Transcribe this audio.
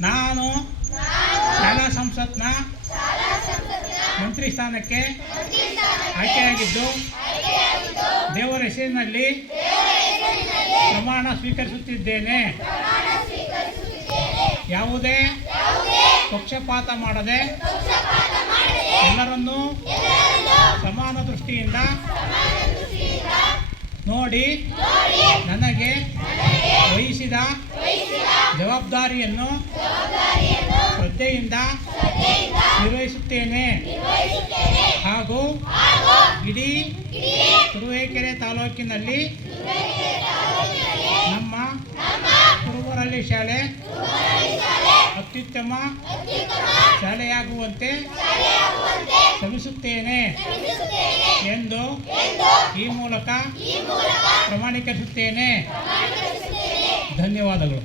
ನಾನು ಶಾಲಾ ಸಂಸತ್ನ ಮಂತ್ರಿ ಸ್ಥಾನಕ್ಕೆ ಆಯ್ಕೆಯಾಗಿದ್ದು ದೇವರ ಹೆಸರಿನಲ್ಲಿ ಪ್ರಮಾಣ ಸ್ವೀಕರಿಸುತ್ತಿದ್ದೇನೆ. ಯಾವುದೇ ಪಕ್ಷಪಾತ ಮಾಡದೆ ಎಲ್ಲರನ್ನೂ ಸಮಾನ ದೃಷ್ಟಿಯಿಂದ ನೋಡಿ ನನಗೆ ವಹಿಸಿದ ಜವಾಬ್ದಾರಿಯನ್ನು ಶ್ರದ್ಧೆಯಿಂದ ನಿರ್ವಹಿಸುತ್ತೇನೆ ಹಾಗೂ ಇಡೀ ತುರುವೇಕೆರೆ ತಾಲೂಕಿನಲ್ಲಿ ನಮ್ಮ ಕುರುಬರಹಳ್ಳಿ ಶಾಲೆ ಅತ್ಯುತ್ತಮ ಶಾಲೆಯಾಗುವಂತೆ ಶ್ರಮಿಸುತ್ತೇನೆ ಎಂದು ಈ ಮೂಲಕ ಪ್ರಮಾಣೀಕರಿಸುತ್ತೇನೆ. ಧನ್ಯವಾದಗಳು.